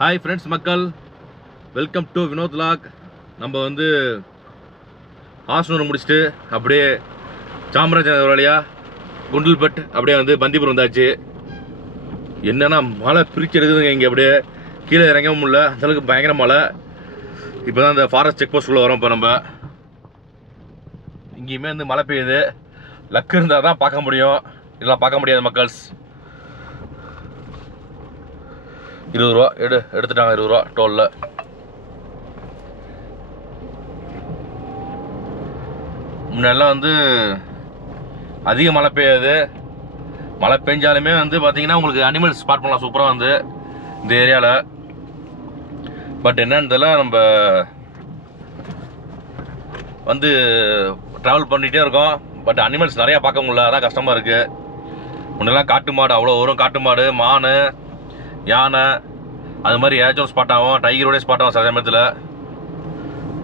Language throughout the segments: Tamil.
ஹாய் ஃப்ரெண்ட்ஸ் மக்கள். வெல்கம் டு வினோத் லாக் நம்ம வந்து ஆசனூர் முடிச்சுட்டு அப்படியே சாமராஜநகர் வழியாக குண்டல்பட் அப்படியே வந்து பந்திபுரம் வந்தாச்சு. என்னன்னா மழை பிரிச்சு எடுக்குதுங்க இங்கே அப்படியே. கீழே இறங்கவும் முடியல. அந்தளவுக்கு பயங்கர மழை. இப்போ தான் இந்த ஃபாரஸ்ட் செக் போஸ்ட் உள்ளே வரோம் இப்போ நம்ம. இங்கேயுமே வந்து மழை பெய்யுது. லக்கு இருந்தால் தான் பார்க்க முடியும். இதெல்லாம் பார்க்க முடியாது மக்கள்ஸ். இருபது ரூபா எடு எடுத்துட்டாங்க இருபது ரூபா டோலில் முன்னெல்லாம் வந்து அதிக மழை பெய்யாது. மழை பெஞ்சாலுமே வந்து பார்த்தீங்கன்னா உங்களுக்கு அனிமல்ஸ் ஸ்பாட் பண்ணலாம் சூப்பராக வந்து இந்த ஏரியாவில் பட் என்னன்றதெல்லாம் நம்ம வந்து ட்ராவல் பண்ணிகிட்டே இருக்கோம். பட் அனிமல்ஸ் நிறையா பார்க்க முடியல அதான் கஷ்டமாக இருக்குது முன்னெல்லாம் காட்டு மாடு அவ்வளோ வரும் காட்டு மாடு மான். யானை அது மாதிரி ஏதாச்சும் ஸ்பாட் ஆகும். டைகரோடய ஸ்பாட் ஆகும் சில சமயத்தில்.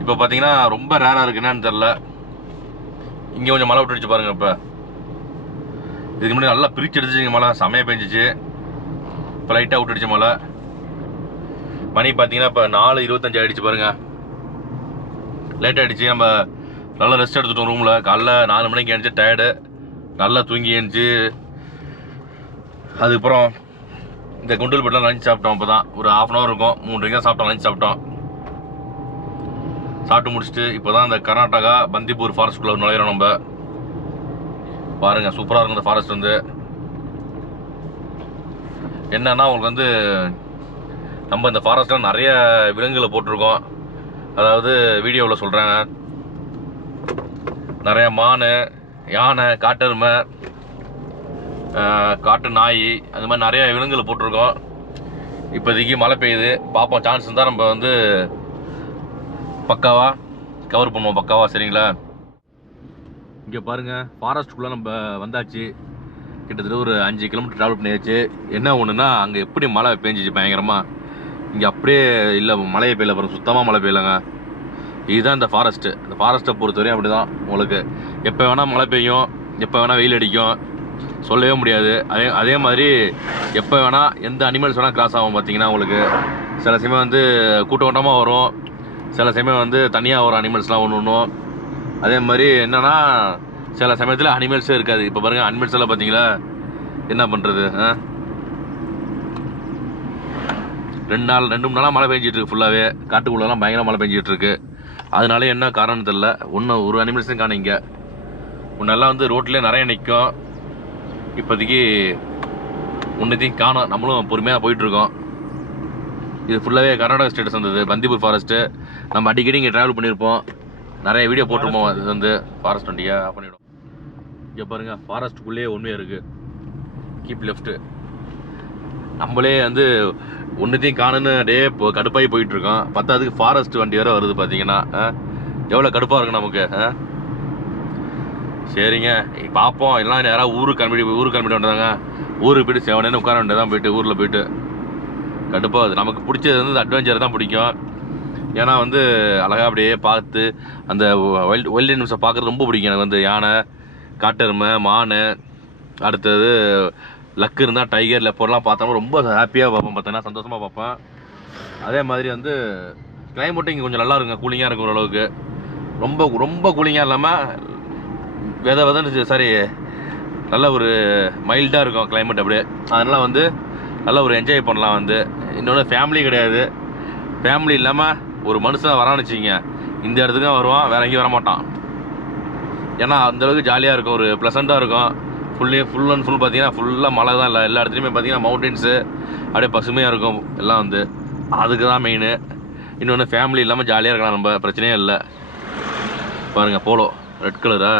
இப்போ பார்த்தீங்கன்னா ரொம்ப ரேராக இருக்குது என்னன்னு தெரில இங்கே கொஞ்சம் மழை விட்டுடுச்சு பாருங்கள் இப்போ. இதுக்கு முன்னாடி நல்லா பிரிச்சு எடுத்துச்சு மழை செமையாக பெஞ்சிச்சு. இப்போ லைட்டாக விட்டுடுச்சு மழை. மணி பார்த்தீங்கன்னா இப்போ நாலு இருபத்தஞ்சு ஆகிடுச்சு பாருங்கள் லேட் ஆகிடுச்சு நம்ம நல்லா ரெஸ்ட் எடுத்துட்டோம் ரூமில் காலைல நாலு மணிக்கு எழுந்துச்சு டயர்டு நல்லா தூங்கி எழுந்துச்சு அதுக்கப்புறம் இந்த குண்டல் பட்டில் லஞ்ச் சாப்பிட்டோம் இப்போ தான் ஒரு ஹாஃப் அன் ஹவர் இருக்கும். மூன்று தான் சாப்பிட்டோம் லஞ்ச் சாப்பிட்டோம். சாப்பிட்டு முடிச்சுட்டு இப்போ தான் இந்த கர்நாடகா பந்திப்பூர் ஃபாரஸ்ட்குள்ளே நுழையிறோம் நம்ம. பாருங்க சூப்பராக இருக்கும் இந்த ஃபாரஸ்ட் வந்து. என்னன்னா உங்களுக்கு வந்து நம்ம இந்த ஃபாரஸ்ட்டில் நிறைய விலங்குகளை போட்டிருக்கோம். அதாவது வீடியோவில் சொல்கிறாங்க நிறைய மான் யானை காட்டெருமை காட்டு நாய் அது மாதிரி நிறைய விலங்குகள் போட்டிருக்கோம். இப்போதைக்கு மழை பெய்யுது. பார்ப்போம் சான்ஸ் இருந்தால் நம்ம வந்து பக்காவாக கவர் பண்ணுவோம் பக்காவாக சரிங்களா? இங்கே பாருங்க ஃபாரஸ்ட்டுக்குள்ளே நம்ம வந்தாச்சு. கிட்டத்தட்ட ஒரு அஞ்சு கிலோமீட்டர் ட்ராவல் பண்ணியாச்சு. என்ன ஒன்றுனா அங்கே எப்படி மழை பெஞ்சிச்சு பயங்கரமாக இங்கே அப்படியே இல்லை மழையை பெய்யல பாருங்க சுத்தமாக மழை பெய்யலங்க. இதுதான் இந்த ஃபாரஸ்ட்டு இந்த ஃபாரஸ்ட்டை பொறுத்தவரையும் அப்படி தான் உங்களுக்கு. எப்போ வேணால் மழை பெய்யும் எப்போ வேணால் வெயில் அடிக்கும். சொல்லவே முடியாது. அதே அதே மாதிரி எப்போ வேணால் எந்த அனிமல்ஸ் வேணால் கிராஸ் ஆகும் பார்த்தீங்கன்னா உங்களுக்கு. சில சமயம் வந்து கூட்டம் கூட்டமாக வரும். சில சமயம் வந்து தனியாக வரும் அனிமல்ஸ்லாம் ஒன்று ஒன்றும் அதே மாதிரி என்னன்னா சில சமயத்தில் அனிமல்ஸே இருக்காது. இப்போ பாருங்கள் அனிமல்ஸ் எல்லாம் பார்த்தீங்களா? என்ன பண்ணுறது ஆ? ரெண்டு நாள் ரெண்டு மூணு நாளாக மழை பெஞ்சிட்ருக்கு ஃபுல்லாகவே காட்டுக்குள்ளெல்லாம் பயங்கர மழை பெஞ்சிட்ருக்கு அதனால என்ன காரணம் தெரில ஒன்றும் ஒரு அனிமல்ஸும் காணீங்க முன்னெல்லாம் வந்து ரோட்லேயே நிறைய நிற்கும் இப்போதைக்கு ஒன்றுத்தையும் காணோம். நம்மளும் பொறுமையாக போயிட்டுருக்கோம். இது ஃபுல்லாகவே கர்நாடகா ஸ்டேட் வந்தது பந்திப்பூர் ஃபாரஸ்ட்டு நம்ம அடிக்கடி இங்கே ட்ராவல் பண்ணியிருப்போம். நிறைய வீடியோ போட்டிருப்போம். அது வந்து ஃபாரஸ்ட் வண்டியை ஆஃப் பண்ணிவிடும் இங்கே பாருங்கள் ஃபாரஸ்ட்டுக்குள்ளேயே உண்மையாக இருக்குது கீப் லெஃப்ட்டு நம்மளே வந்து ஒன்றுத்தையும் காணுன்னு டே இப்போ கடுப்பாகி போயிட்டு இருக்கோம் பத்தாவதுக்கு ஃபாரஸ்ட் வண்டி வேறு வருது பார்த்தீங்கன்னா எவ்வளோ கடுப்பாக இருக்கும் நமக்கு ஆ? சரிங்க. பார்ப்போம் எல்லாம் யாராவது ஊருக்கு கிளம்பிட்டு ஊருக்கு கிளம்பிட்டு வந்தாங்க. ஊருக்கு போயிட்டு செவனேன்னு உட்கார வேண்டியதான் போயிட்டு ஊரில் போயிட்டு. கண்டிப்பாக அது நமக்கு பிடிச்சது வந்து அட்வென்ச்சர் தான் பிடிக்கும். ஏன்னா வந்து அழகாக அப்படியே பார்த்து அந்த வைல்ட் வைல்ட் அனிமல்ஸை பார்க்குறது ரொம்ப பிடிக்கும். எனக்கு வந்து யானை காட்டெருமை மான் அடுத்தது லக்கு இருந்தால் டைகர் லெப்பர்லாம் பார்த்தோம்னா ரொம்ப ஹாப்பியாக பார்ப்பேன் பார்த்தோன்னா சந்தோஷமாக பார்ப்பேன் அதே மாதிரி வந்து கிளைமேட்டும் இங்கே கொஞ்சம் நல்லா இருக்குங்க. கூலிங்காக இருக்கும் ஓரளவுக்கு ரொம்ப ரொம்ப கூலிங்காக இல்லாமல் வித விதன்னு சாரி நல்ல ஒரு மைல்டாக இருக்கும் கிளைமேட் அப்படியே. அதனால் வந்து நல்ல ஒரு என்ஜாய் பண்ணலாம் வந்து. இன்னொன்று ஃபேமிலி கிடையாது. ஃபேமிலி இல்லாமல் ஒரு மனுஷன் வரான்னு வச்சுக்கிங்க. இந்த இடத்துக்கு தான் வருவான் வேற எங்கேயும் வர மாட்டான் ஏன்னா அந்தளவுக்கு ஜாலியாக இருக்கும் ஒரு ப்ளசண்ட்டாக இருக்கும். ஃபுல்லே ஃபுல் அண்ட் ஃபுல் பார்த்தீங்கன்னா ஃபுல்லாக மழை தான் இல்லை. எல்லா இடத்துலையுமே பார்த்தீங்கன்னா மவுண்டன்ஸு அப்படியே பசுமையாக இருக்கும் எல்லாம் வந்து. அதுக்கு தான் மெயின் இன்னொன்று ஃபேமிலி இல்லாமல் ஜாலியாக இருக்கலாம் நம்ம பிரச்சனையே இல்லை. பாருங்கள் போலோ. ரெட் கலரா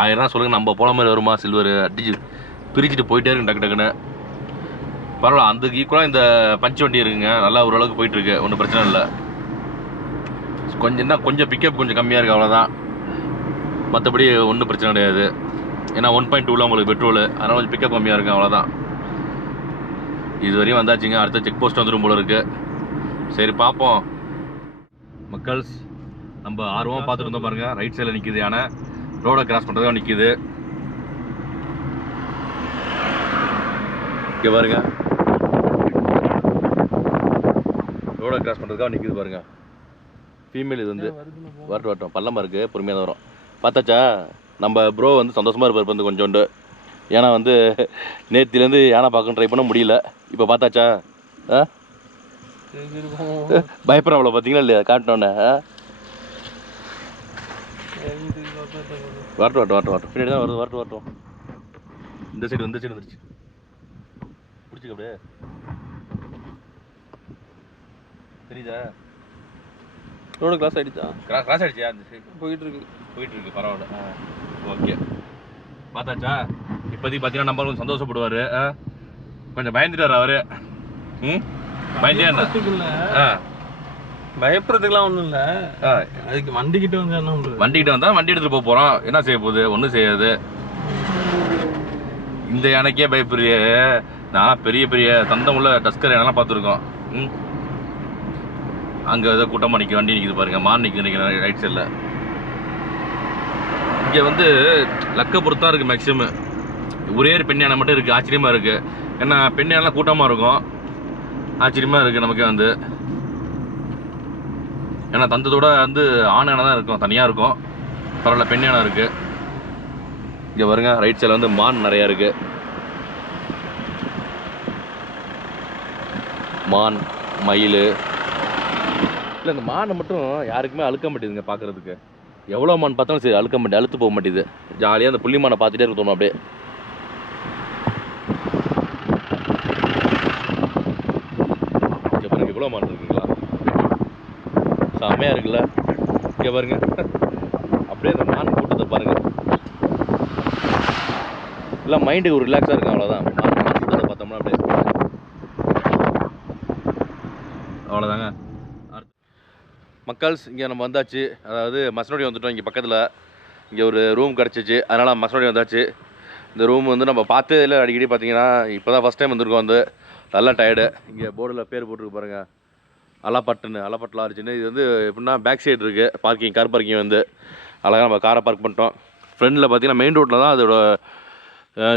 ஆயிரம் சொல்லுங்கள் நம்ம போன மாதிரி வருமா சில்வர் அடிச்சு பிரிச்சுட்டு போயிட்டே இருக்கு டக்கு டக்குன்னு. பரவாயில்ல அந்த ஈக்குவலாக இந்த பஞ்சு வண்டி இருக்குங்க. நல்லா ஓரளவுக்கு போயிட்டு இருக்கு ஒன்றும் பிரச்சனை இல்லை. கொஞ்சம் என்ன கொஞ்சம் பிக்கப் கொஞ்சம் கம்மியாக இருக்குது அவ்வளோதான் மற்றபடி ஒன்றும் பிரச்சனை கிடையாது. ஏன்னா ஒன் பாயிண்ட் டூவில் உங்களுக்கு பெட்ரோல் அதனால் கொஞ்சம் பிக்கப் கம்மியாக இருக்கும் அவ்வளோதான் இது வரையும் வந்தாச்சுங்க அடுத்த செக் போஸ்ட் வந்துடும் போல இருக்குது சரி பார்ப்போம். மக்கள்ஸ் நம்ம ஆர்வமாக பார்த்துட்டு இருந்தோம் பாருங்க. ரைட் சைடில் நிற்கிது யானை. ரோடை கிராஸ் பண்ணுறதுக்காக நிற்கிது இங்கே பாருங்க. ரோட கிராஸ் பண்ணுறதுக்காக நிற்கிது பாருங்க. ஃபீமேல் இது வந்து. வரட்டும் வரட்டும். பள்ளமாக இருக்குது பொறுமையாக தான் வரும். பார்த்தாச்சா? நம்ம ப்ரோ வந்து சந்தோஷமாக இருப்பார் வந்து கொஞ்சோண்டு. ஏன்னா வந்து நேத்திலேருந்து யானை பார்க்க ட்ரை பண்ண முடியல. இப்போ பார்த்தாச்சா? ஆ? பயப்படுறாங்களோ பார்த்தீங்களா இல்லையா? காட்டினோன்னே வரட்டும் வரட்டும் வரட்டும் வரட்டும் பின்னாடி தான் வருது வரட்டும் வரட்டும் இந்த சைடு இந்த சைடு வந்துருச்சு. பிடிச்சிக்க அப்படியே. தெரியுதா? ரோடு கிளாஸ் ஆயிடுச்சா? கிராஸ் கிராஸ் ஆயிடுச்சியா? அந்த சைடு போயிட்டு இருக்கு போயிட்டு இருக்கு பரவாயில்ல ஓகே பார்த்தாச்சா? இப்போதைக்கு பார்த்தீங்கன்னா நம்ம கொஞ்சம் சந்தோஷப்படுவார். கொஞ்சம் பயந்துட்டார் அவரு. ம்? பயந்தே ஆ. பயப்படுறதுக்குலாம் ஒண்ணும் இல்ல. அதுக்கு வண்டி கிட்ட வந்து என்ன வண்டிக்கிட்ட வந்தால் வண்டி எடுத்துகிட்டு போக போகிறோம் என்ன செய்ய போகுது? ஒன்றும் செய்யாது. இந்த யானைக்கே பயப்படுறிய. நான் பெரிய பெரிய தந்தமுள்ள டஸ்கர் யானைலாம் பார்த்துருக்கோம். ம். அங்கே ஏதோ கூட்டமாக நிற்க வண்டி நிற்கிது பாருங்க. மான் நிற்கிது நிற்கிற ரைட் சைடில் இங்கே வந்து லக்க பொறுத்து இருக்குது மேக்ஸிமம் ஒரே ஒரு பெண் யானை மட்டும் இருக்குது ஆச்சரியமாக இருக்குது ஏன்னா பெண் யானைலாம் கூட்டமாக இருக்கும். ஆச்சரியமாக இருக்குது நமக்கு வந்து. ஏன்னா தந்ததோட வந்து ஆண் யானை தான் இருக்கும் தனியாக இருக்கும். பரவாயில்ல பெண் யானை இருக்குது இங்கே பாருங்க ரைட் சைடில் வந்து மான் நிறையா இருக்குது மான் மயில். இல்லை இந்த மானை மட்டும் யாருக்குமே அழுக்க மாட்டேதுங்க பார்க்குறதுக்கு எவ்வளோ மான் பார்த்தாலும் சரி அழுக்க மாட்டேன் அழுத்து போக மாட்டேது ஜாலியாக அந்த புள்ளி மானை பார்த்துட்டே இருக்க தோணும் அப்படியே. இங்கே பாருங்க இவ்வளோ மான் செம்மையாக இருக்குல்ல? இங்கே பாருங்க. அப்படியே அந்த மான் கூட்டத்தை பாருங்கள் எல்லாம் மைண்டுக்கு ஒரு ரிலாக்ஸாக இருக்கும் அவ்வளோதான் மான் மான் கூட்டத்தை பார்த்தோம்னா அப்படியே அவ்வளோதாங்க மக்கள்ஸ் இங்கே நம்ம வந்தாச்சு. அதாவது மசனோடி வந்துட்டோம் இங்கே பக்கத்தில். இங்கே ஒரு ரூம் கிடச்சிச்சு. அதனால் மசனோடி வந்தாச்சு. இந்த ரூம் வந்து நம்ம பார்த்ததில் அடிக்கடி பார்த்தீங்கன்னா. இப்போ தான் ஃபஸ்ட் டைம் வந்திருக்கோம் வந்து. நல்லா டயர்டு இங்கே போர்டில் பேர் போட்டிருக்கு பாருங்கள் அலாப்பட்டுன்னு அலாப்பட்டு லாரிச்சுன்னு இது வந்து எப்படின்னா பேக் சைடு இருக்குது பார்க்கிங் கார் பார்க்கிங் வந்து. அழகாக நம்ம காரை பார்க் பண்ணிட்டோம். ஃப்ரண்டில் பார்த்தீங்கன்னா மெயின் ரோட்டில் தான் அதோட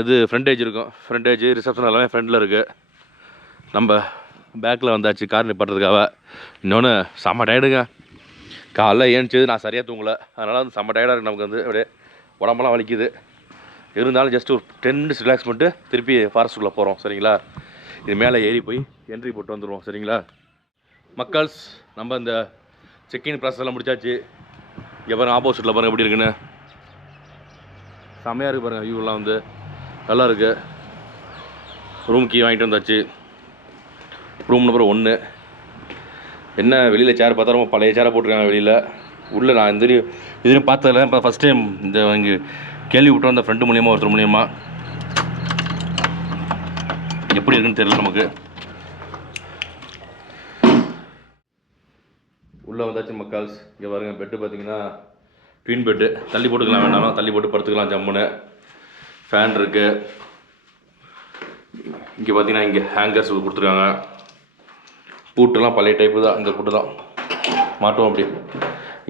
இது ஃப்ரண்டேஜ் இருக்கும். ஃப்ரண்டேஜ் ரிசப்ஷன் எல்லாமே ஃப்ரண்டில் இருக்குது நம்ம பேக்கில் வந்தாச்சு கார் நிப்பாட்டுறதுக்காக. இன்னொன்று செம்ம டயர்டுங்க காலைல ஏன்ச்சது நான் சரியாக தூங்கலை. அதனால் வந்து செம்ம டயர்டாக இருக்குது நமக்கு வந்து. அப்படியே உடம்பெல்லாம் வலிக்குது. இருந்தாலும் ஜஸ்ட் ஒரு டென் மினிட்ஸ் ரிலாக்ஸ் பண்ணிட்டு திருப்பி ஃபாரஸ்ட்டுக்குள்ளே போகிறோம் சரிங்களா? இது மேலே ஏறி போய் என்ட்ரி போட்டு வந்துடுவோம் சரிங்களா? மக்கள்ஸ் நம்ம இந்த செக்இன் ப்ராசஸ் எல்லாம் முடிச்சாச்சு. இங்கே ஆப்போசிட்டில் பாருங்கள் எப்படி இருக்குன்னு. செம்மையாக இருக்குது பாருங்கள் வியூலாம் வந்து. நல்லா இருக்குது ரூம் கீ வாங்கிட்டு வந்தாச்சு. ரூம் நம்பர் ஒன்று என்ன வெளியில் சேர் பார்த்தா ரொம்ப பழைய சேரை போட்டிருக்காங்க வெளியில். உள்ளே நான் இந்த இதுலையும் பார்த்ததில்ல. இப்போ ஃபஸ்ட் டைம் இந்த இங்கே கேள்வி விட்டோம் அந்த ஃப்ரெண்டு மூலியமாக ஒருத்தர் மூலியமாக எப்படி இருக்குன்னு தெரியல நமக்கு. உள்ளே வந்தாச்சு மக்கள்ஸ். இங்கே பாருங்க பெட்டு பார்த்தீங்கன்னா ட்வின் பெட்டு தள்ளி போட்டுக்கலாம் வேண்டாம். தள்ளி போட்டு படுத்துக்கலாம் ஜம்முன்னு. ஃபேன் இருக்குது இங்கே பார்த்தீங்கன்னா இங்கே ஹேங்கர்ஸ் கொடுத்துருக்காங்க. பூட்டெல்லாம் பழைய டைப்பு தான். இந்த பூட்டு தான். மாட்டுவோம் அப்படி.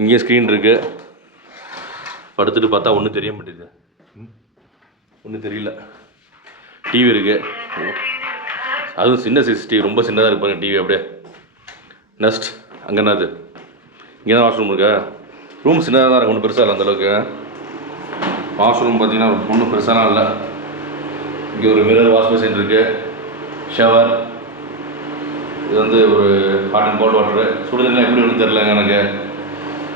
இங்கே ஸ்க்ரீன் இருக்குது படுத்துட்டு பார்த்தா ஒன்றும் தெரிய மாட்டேங்குது. ஒன்றும் தெரியல. டிவி இருக்குது அதுவும் சின்ன சைஸ் டிவி ரொம்ப சின்னதாக இருப்பாங்க டிவி அப்படியே. நெக்ஸ்ட் அங்கே என்னது? இங்கே தான் வாஷ்ரூம் இருக்கா? ரூம் சின்னதாக தான் இருக்கும் ஒன்றும் பெருசாக இல்லை அந்தளவுக்கு வாஷ்ரூம் பார்த்தீங்கன்னா ஒன்றும் பெருசாலாம் இல்லை. இங்கே ஒரு மிரர் வாஷ் மிஷின் இருக்குது ஷவர் இது வந்து ஒரு ஹாட் அண்ட் கோல்ட் வாட்டரு சுடுதண்ணி எப்படி ஒன்றும் தெரிலங்க எனக்கு.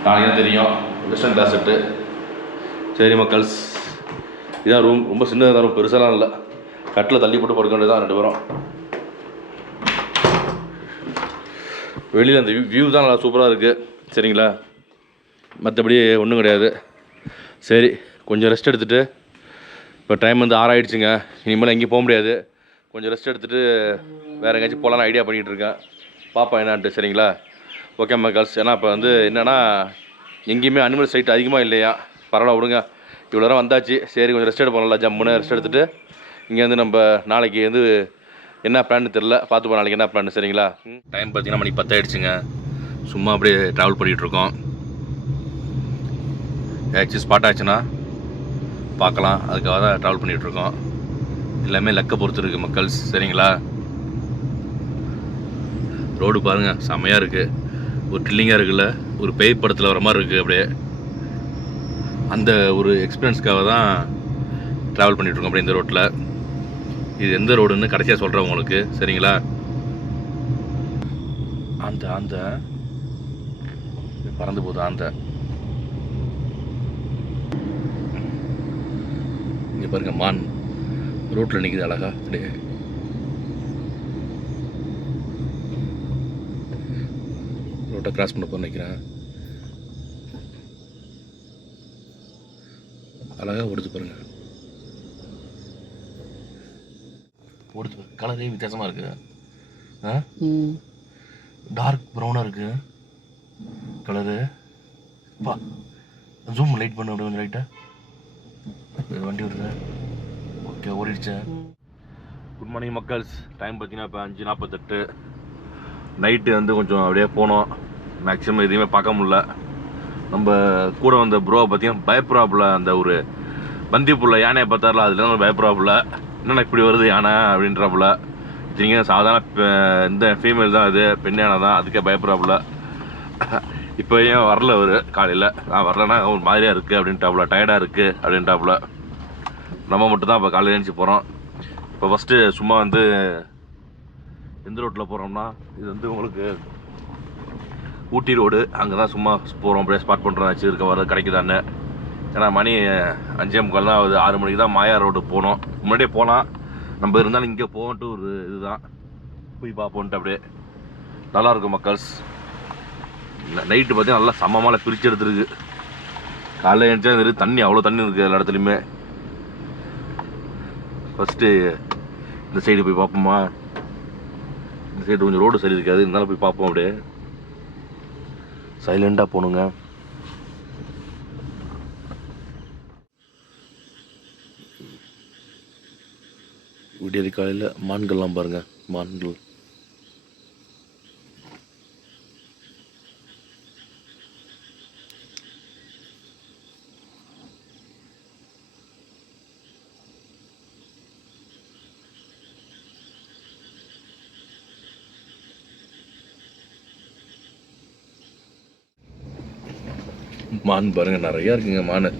நாளைக்கு தான் தெரியும். வெஸ்டர்ன் கிளாஸெட்டு சரி மக்கள்ஸ். இதான் ரூம் ரொம்ப சின்னதாக தான் ரூம் பெருசாலாம் இல்லை. கட்டில் தள்ளி போட்டு படுக்க வேண்டியது தான் ரெண்டு பேரும். வெளியில் அந்த வியூ தான் நல்லா சூப்பராக இருக்குது சரிங்களா? மற்றபடி ஒன்றும் கிடையாது. சரி கொஞ்சம் ரெஸ்ட் எடுத்துகிட்டு இப்போ டைம் வந்து ஆறாயிடுச்சுங்க இனிமேல் எங்கேயும் போக முடியாது. கொஞ்சம் ரெஸ்ட் எடுத்துகிட்டு வேறு எங்கேயாச்சும் போகலான்னு ஐடியா பண்ணிகிட்டு இருக்கேன். பாப்பா என்னான்ட்டு சரிங்களா? ஓகே மக்கள்ஸ் ஏன்னா இப்போ வந்து என்னென்னா எங்கேயுமே அனிமல் சைட் அதிகமாக இல்லையா? பரவாயில்ல விடுங்க. இவ்வளோ நேரம் வந்தாச்சு. சரி கொஞ்சம் ரெஸ்ட் எடுப்போம்ல ஜம்முன்னு ரெஸ்ட் எடுத்துகிட்டு இங்கேருந்து நம்ம நாளைக்கு வந்து என்ன பிளான் தெரில பார்த்துப்போம் நாளைக்கு என்ன பிளான் சரிங்களா? டைம் பார்த்தீங்கன்னா மணி பத்தாயிடுச்சுங்க. சும்மா அப்படியே ட்ராவல் பண்ணிகிட்ருக்கோம். ஏதாச்சும் ஸ்பாட் ஆச்சுன்னா பார்க்கலாம். அதுக்காக தான் ட்ராவல் பண்ணிகிட்ருக்கோம். எல்லாமே லக்கை பொறுத்து இருக்குது மக்கள். சரிங்களா? ரோடு பாருங்கள் செம்மையாக இருக்குது ஒரு ட்ரில்லிங்காக இருக்குல்ல. ஒரு பேய் படத்தில் வர மாதிரி இருக்குது அப்படியே. அந்த ஒரு எக்ஸ்பீரியன்ஸ்க்காக தான் ட்ராவல் பண்ணிகிட்ருக்கோம் அப்படியே இந்த ரோட்டில் இது எந்த ரோடுன்னு கடைசியாக சொல்கிறேன் உங்களுக்கு. சரிங்களா? அந்த அந்த. பறந்து போகுது அந்த இங்கே பாருங்க மான். ரோட்டில் நிற்குது அழகா. அப்படியே. ரோட்டை கிராஸ் பண்ண போக நிற்கிறேன் அழகா ஓடுது பாருங்க. ஓடுது. கலரே வித்தியாசமாக இருக்கு. ஆ? டார்க் ப்ரௌனாக இருக்கு. கலரு. பா ஜூம் லைட் பண்ண விட கொஞ்சம் லைட்டாக வண்டி விடுற ஓகே ஓடிடுச்சு. குட் மார்னிங் மக்கள்ஸ். டைம் பார்த்தீங்கன்னா இப்போ அஞ்சு நாற்பத்தெட்டு நைட்டு வந்து கொஞ்சம் அப்படியே போனோம். மேக்ஸிமம் எதையுமே பார்க்க முடில நம்ம கூட வந்த ப்ரோவை பார்த்தீங்கன்னா பயப்புறாப்புல அந்த ஒரு பந்திப்புள்ள யானையை பார்த்தாரில்ல அதுல பயப்புறாப்புல என்னென்ன இப்படி வருது யானை அப்படின்றாப்புல. நீங்கள் சாதாரண இந்த ஃபீமேல் தான் இது பெண் யானை தான். அதுக்கே பயப்புறாப்புல இப்போ ஏன் வரல அவர் காலையில்? நான் வரலன்னா ஒரு மாதிரியாக இருக்குது அப்படின்ட்டாப்புல டயர்டாக இருக்குது அப்படின்ட்டாப்புல. நம்ம மட்டும் தான் இப்போ காலையில் எழுந்துச்சி போகிறோம் இப்போ ஃபஸ்ட்டு சும்மா வந்து எந்த ரோட்டில் போகிறோம்னா இது வந்து உங்களுக்கு ஊட்டி ரோடு அங்கே தான் சும்மா போகிறோம் அப்படியே ஸ்பாட் பண்ணுறோம் வச்சு இருக்க வர கிடைக்குதான்னு. ஏன்னா மணி அஞ்சே முக்கால் தான் ஆகுது. ஆறு மணிக்கு தான் மாயா ரோடு போனோம். முன்னாடியே போகலாம் நம்ம இருந்தாலும் இங்கே போகன்ட்டு ஒரு இதுதான். போய் பார்ப்போன்ட்டு அப்படியே. நல்லா இருக்கும் மக்கள்ஸ். நைட்டு பார்த்தீங்கன்னா நல்லா சமமால பிரிச்சு எடுத்துருக்கு காலைல எழுந்தா தெரியுது தண்ணி அவ்வளோ தண்ணி இருக்குது எல்லா இடத்துலையுமே. ஃபஸ்ட்டு இந்த சைடு போய் பார்ப்போமா? இந்த சைடு கொஞ்சம் ரோடு சரி இருக்காது இருந்தாலும் போய் பார்ப்போம் அப்படியே. சைலண்டாக போகணுங்க விடியறி காலையில் மான்கள்லாம் பாருங்கள் மான்கள். மான் பாருங்க நிறைய இருக்குங்க மான்.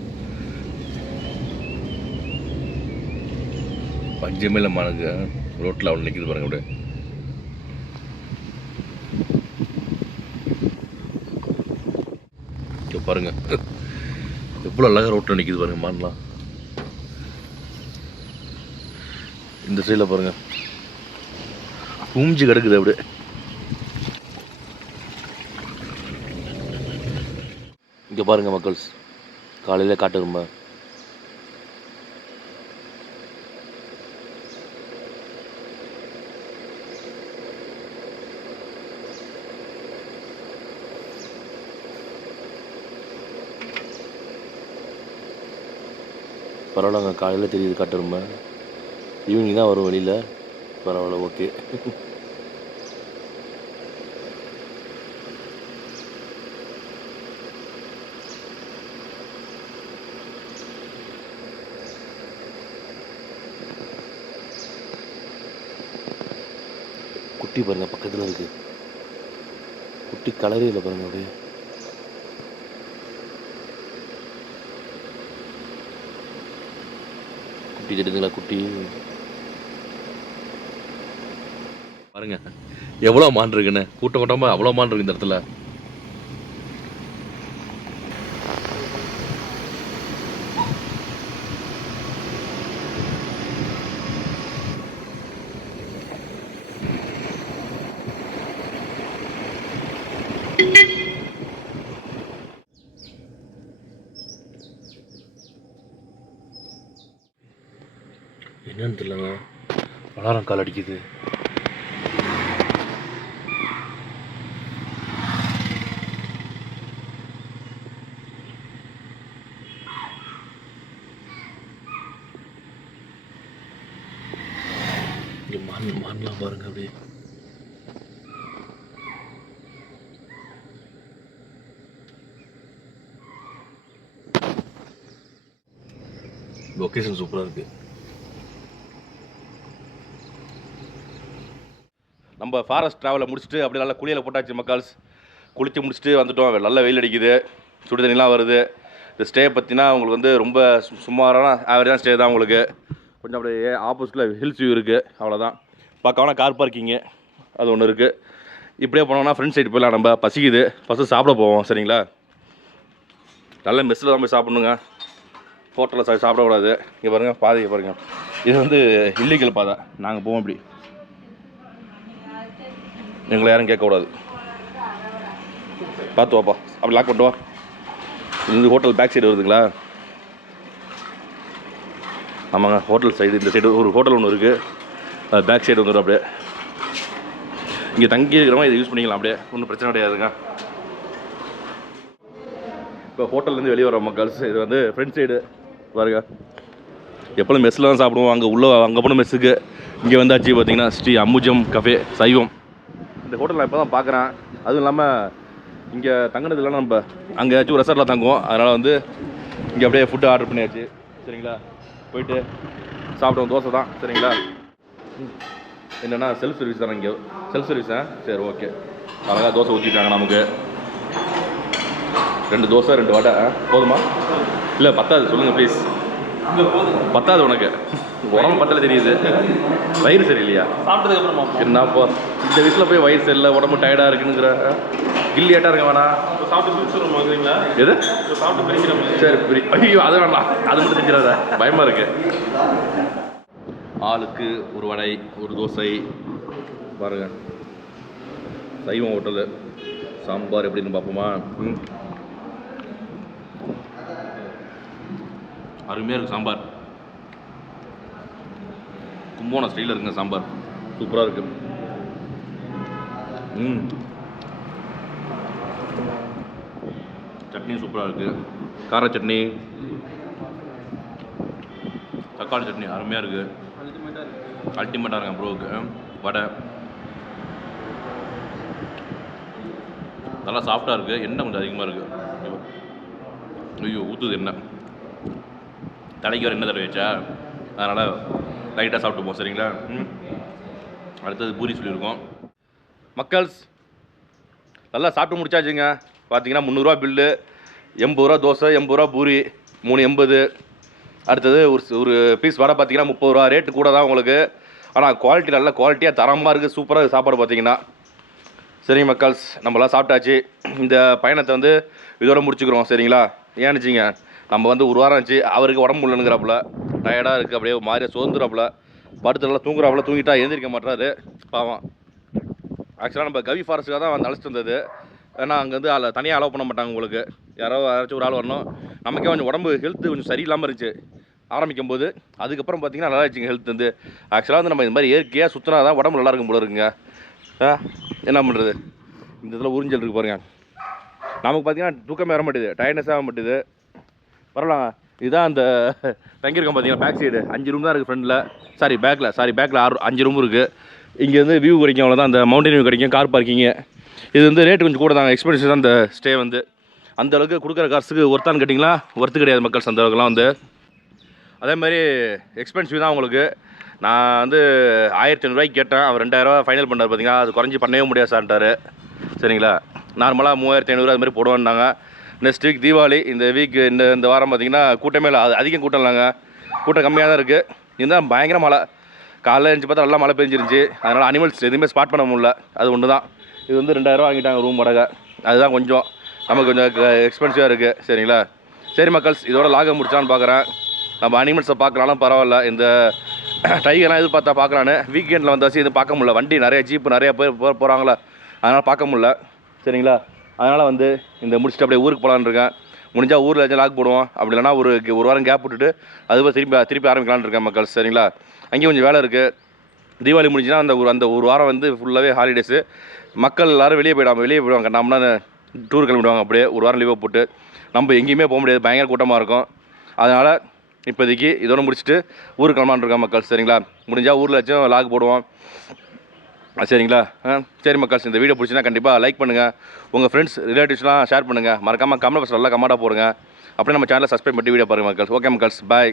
பஞ்சமே இல்லை மானுக்கு ரோட்டில் அவ்வளோ நிற்கிது பாருங்க அப்படியே. பாருங்க. எவ்வளோ அழகாக ரோட்டில் நிற்கிது பாருங்க மான்லாம். இந்த சைடில் பாருங்க. குமிஞ்சு கிடக்குது அப்படியே. இங்கே பாருங்கள் மக்கள்ஸ் காலையில் காட்டு ரொம்ப. பரவாயில்லங்க காலையில் தெரியுது காட்டு ரொம்ப. ஈவினிங் தான் வரும் வெளியில். பரவாயில்ல ஓகே குட்டி பாருங்க பக்கத்தில் இருக்கு. குட்டி கலரே இல்லை பாருங்க அப்படியே. குட்டி தெரியுதுங்களா குட்டி? பாருங்க எவ்வளோ மான் இருக்குன்னு. கூட்டம் கூட்டமாக அவ்வளோ மான் இருக்கு இந்த இடத்துல? என்னன்னு தெரியலங்க. அலாரம் கால் அடிக்குது இங்க மான் மான்லாம் பாருங்க அப்படியே லொக்கேஷன் சூப்பராக இருக்குது நம்ம ஃபாரஸ்ட் ட்ராவலை முடிச்சுட்டு அப்படியே நல்லா குளியில் போட்டாச்சு மக்கால்ஸ் குளித்து முடிச்சுட்டு வந்துட்டோம். நல்ல வெயில் அடிக்குது. சுடு தண்ணிலாம் வருது. இந்த ஸ்டே பற்றினா உங்களுக்கு வந்து ரொம்ப சு- சுமாரான ஆவரேஜான ஸ்டே தான் உங்களுக்கு. கொஞ்சம் அப்படியே ஆப்போசிட்டில் ஹில்ஸ் வியூ இருக்குது அவ்வளோதான் பார்க்கணும் கார் பார்க்கிங்கு அது ஒன்று இருக்குது இப்படியே போனோம்னா ஃப்ரெண்ட் சைடு போயிடலாம். நம்ம பசிக்குது. ஃபஸ்ட்டு சாப்பிட போவோம். சரிங்களா? நல்ல மெஸ்ஸில் தான் போய் சாப்பிட்ணுங்க. ஹோட்டலில் சார் சாப்பிடக்கூடாது. இங்கே பாருங்கள் பாதையை பாருங்கள் இது வந்து இல்லீகல் பாதை. நாங்கள் போவோம் இப்படி. எங்களை யாரும் கேட்கக்கூடாது. பார்த்து வாப்பா. அப்படி லாக் பண்ணிட்டு வா. இது வந்து ஹோட்டல் பேக் சைடு வருதுங்களா? ஆமாங்க ஹோட்டல் சைடு இந்த சைடு ஒரு ஹோட்டல் ஒன்று இருக்குது அது பேக் சைடு வந்துடும் அப்படியே. இங்கே தங்கி இருக்கிறவங்க இதை யூஸ் பண்ணிக்கலாம் அப்படியே. ஒன்றும் பிரச்சனை கிடையாதுங்க. இப்போ ஹோட்டல்லேருந்து வெளியே வர மக்கள்ஸ் இது வந்து ஃப்ரண்ட் சைடு பாருங்க. எப்போதும் மெஸ்ஸில் தான் சாப்பிடுவோம். அங்கே உள்ள அங்கே போன மெஸ்ஸுக்கு இங்கே வந்தாச்சு பார்த்தீங்கன்னா ஸ்ரீ அம்புஜம் கஃபே சைவம். இந்த ஹோட்டல் நான் இப்போ தான் பார்க்குறேன். அதுவும் இல்லாமல் இங்கே தங்கினது இல்லைன்னா நம்ம அங்கே ஏதாச்சும் ரெசார்ட்டில் தங்குவோம். அதனால் வந்து இங்கே அப்படியே ஃபுட்டு ஆர்டர் பண்ணியாச்சு. சரிங்களா? போயிட்டு சாப்பிடுவோம். தோசை தான். சரிங்களா? ம். என்னென்னா செல்ஃப் சர்வீஸ் தானே இங்கே. செல்ஃப் சர்வீஸா சரி ஓகே அழகாக தோசை ஊற்றிட்டாங்க நமக்கு. ரெண்டு தோசை ரெண்டு வடை ஆ? போதுமா? இல்லை பத்தாது. சொல்லுங்கள் ப்ளீஸ் பத்தாது உனக்கு. உடம்பு பத்தல தெரியுது. வயிறு சரியில்லையா? சாப்பிட்டதுக்கு என்னப்பா இந்த வயசில் போய் வயிறு சரியில்லை உடம்பு டயர்டாக இருக்குங்கிற கில்லியாட்டாக இருக்க வேணாம். சாப்பிட்டு எது? சாப்பிட்டு பிரிக்கிற மாதிரி சரி பிரி. ஐயோ அது வேண்டாம். அது மட்டும் செஞ்சிடாத. பயமாக இருக்கு. ஆளுக்கு ஒரு வடை ஒரு தோசை. பாருங்க. சைவம் ஹோட்டலு. சாம்பார் எப்படின்னு பார்ப்போமா ம் அருமையாக இருக்குது சாம்பார். கும்போணம் ஸ்டைலில் இருக்குங்க சாம்பார். சூப்பராக இருக்கு. ம். சட்னி சூப்பராக இருக்குது கார சட்னி. தக்காளி சட்னி அருமையாக இருக்குது அல்டிமேட்டாக இருக்கு. அல்டிமேட்டாக இருக்கேன் ப்ரோவுக்கு வடை. நல்லா சாஃப்டாக இருக்குது எண்ணெய் கொஞ்சம் அதிகமாக இருக்குது ஐயோ ஊற்றுது எண்ணெய். தலைக்கு வர எண்ணெய் தடவை வச்சா? அதனால் லைட்டாக சாப்பிட்டுப்போம் சரிங்களா? ம். அடுத்தது பூரி சொல்லியிருக்கோம். மக்கள்ஸ் நல்லா சாப்பிட்டு முடிச்சாச்சுங்க. பார்த்தீங்கன்னா முந்நூறுரூவா பில்லு எண்பது ரூபா தோசை எண்பது ரூபா பூரி மூணு எண்பது. அடுத்தது ஒரு ஒரு பீஸ் வடை பார்த்தீங்கன்னா முப்பது ரூபா ரேட்டு கூட தான் உங்களுக்கு. ஆனால் குவாலிட்டி நல்ல குவாலிட்டியாக தரமாக இருக்குது சூப்பராக சாப்பாடு பார்த்தீங்கன்னா சரிங்க மக்கள்ஸ் நம்மளாம் சாப்பிட்டாச்சு. இந்த பயணத்தை வந்து இதோட முடிச்சுக்கிறோம் சரிங்களா? ஏன்னுச்சிங்க நம்ம வந்து ஒரு வாரம் ஆச்சு அவருக்கு உடம்பு முடியலனுங்கிறாப்புல டயர்டாக இருக்குது அப்படியே ஒரு சோர்ந்துறாப்புல படுத்து நல்லா தூங்குறாப்புல தூங்கிட்டா எழுந்திரிக்க மாட்டாரு பாவம். ஆக்சுவலாக நம்ம கவி ஃபாரஸ்ட்டுக்காக தான் வந்து அழைச்சிட்டு வந்தது. ஏன்னா அங்கே வந்து அதில் தனியாக அலோவ் பண்ண மாட்டாங்க உங்களுக்கு. யாரோ யாராச்சும் ஒரு ஆள் வரணும். நமக்கே கொஞ்சம் உடம்பு ஹெல்த்து கொஞ்சம் சரியில்லாமல் இருந்துச்சு. ஆரம்பிக்கும் போது அதுக்கப்புறம் பார்த்தீங்கன்னா நல்லா இருந்துச்சுங்க ஹெல்த் வந்து. ஆக்சுவலாக வந்து நம்ம இந்த மாதிரி இயற்கையாக சுற்றினா தான் உடம்பு நல்லா இருக்கும் போல இருக்குங்க. ஆ என்ன பண்ணுறது இந்த இதில் உறிஞ்சல் இருக்கு பாருங்க. நமக்கு பார்த்தீங்கன்னா தூக்கமே வர மாட்டேது டயர்னஸ் ஆக மாட்டேது. வரலாம் இதுதான் அந்த தங்கியிருக்கோம் பார்த்தீங்கன்னா பேக் சைடு அஞ்சு ரூம் தான் இருக்குது ஃப்ரண்டில் சாரி பேக்கில் சாரி பேக்கில் ஆறு அஞ்சு ரூம் இருக்குது இங்கேருந்து வியூ கிடைக்கும் அவ்வளோதான் அந்த மவுண்டன் வியூ கிடைக்கும் கார் பார்க்கிங்கு இது வந்து ரேட் கொஞ்சம் கூட தாங்க. எக்ஸ்பென்சிவ் தான் இந்த ஸ்டே வந்து. அந்த அளவுக்கு கொடுக்குற காசுக்கு ஒர்த்தான்னு கேட்டிங்களா? ஒர்த்து கிடையாது மக்கள் அந்த அளவுக்குலாம் வந்து. அதே மாதிரி எக்ஸ்பென்சிவ் தான் உங்களுக்கு. நான் வந்து ஆயிரத்தி ஐநூறுரூவாய்க்கு கேட்டேன். அவர் ரெண்டாயிரரூவா ஃபைனல் பண்ணார் பார்த்தீங்களா அது குறைஞ்சி பண்ணவே முடியாது சார்ட்டாரு சரிங்களா? நார்மலாக மூவாயிரத்தி ஐநூறுரூவா அது மாதிரி போடுவோன்னாங்க. நெக்ஸ்ட் வீக் தீபாவளி இந்த வீக் இந்த இந்த வாரம் பார்த்தீங்கன்னா கூட்டமே இல்லை. அது அதிகம் கூட்டம் இல்லைங்க. கூட்டம் கம்மியாக தான் இருக்குது இருந்தால் பயங்கர மழை. காலைல இருந்துச்சு பார்த்தா நல்லா மழை பெஞ்சிருந்துச்சு. அதனால் அனிமல்ஸ் எதுவுமே ஸ்பாட் பண்ண முடியல. அது ஒன்று தான் இது வந்து ரெண்டாயிரரூவா வாங்கிட்டாங்க ரூம் வாடகை. அதுதான் கொஞ்சம். நமக்கு கொஞ்சம் எக்ஸ்பென்சிவாக இருக்குது சரிங்களா? சரி மக்கள்ஸ் இதோட லாகம் முடிச்சான்னு பார்க்குறேன் நம்ம அனிமல்ஸை பார்க்கலாம்னா பரவாயில்ல. இந்த டைகர்லாம் எதிர்பார்த்தா பார்க்கலான்னு. வீக்கெண்டில் வந்தாச்சு இது பார்க்க முடியல. வண்டி நிறைய ஜீப்பு நிறைய பேர் போகிறாங்களா அதனால் பார்க்க முடில சரிங்களா? அதனால் வந்து இந்த முடிச்சுட்டு அப்படியே ஊருக்கு போகலான்னு இருக்கேன். முடிஞ்சால் ஊரில் ஏதாச்சும் லாக் போடுவோம். அப்படி இல்லைனா ஒரு ஒரு வாரம் கேப் விட்டுட்டு அதுபோல் திருப்பி திருப்பி ஆரம்பிக்கலான்னு இருக்கேன் மக்கள். சரிங்களா? அங்கேயும் கொஞ்சம் வேலை இருக்குது தீபாவளி முடிஞ்சுன்னா அந்த ஒரு அந்த ஒரு வாரம் வந்து ஃபுல்லாகவே ஹாலிடேஸு மக்கள் எல்லோரும் வெளியே போயிடாம வெளியே போயிடுவாங்க. நம்மளா டூர் கிளம்பிடுவாங்க அப்படியே. ஒரு வாரம் லீவ் போட்டு நம்ம எங்கேயுமே போக முடியாது. பயங்கர கூட்டமாக இருக்கும். அதனால் இப்போதைக்கு இதோட முடிச்சுட்டு ஊருக்கு கிளம்பான்னு இருக்கோம் மக்கள். சரிங்களா? முடிஞ்சால் ஊரில் வச்சும் லாக் போடுவோம். சரிங்களா? ஆ சரி மக்கள்ஸ் இந்த வீடியோ பிடிச்சினா கண்டிப்பாக லைக் பண்ணுங்கள் உங்கள் ஃப்ரெண்ட்ஸ் ரிலேட்டிவ்ஸ்லாம் ஷேர் பண்ணுங்கள் மறக்காமல் கமெண்ட் பாக்ஸ் நல்லா கமெண்ட்டாக போடுங்க. அப்படியே நம்ம சேனலை சப்ஸ்கிரைப் பண்ணி வீடியோ பாருங்கள் மக்கள்ஸ் ஓகே மக்கள்ஸ் பாய்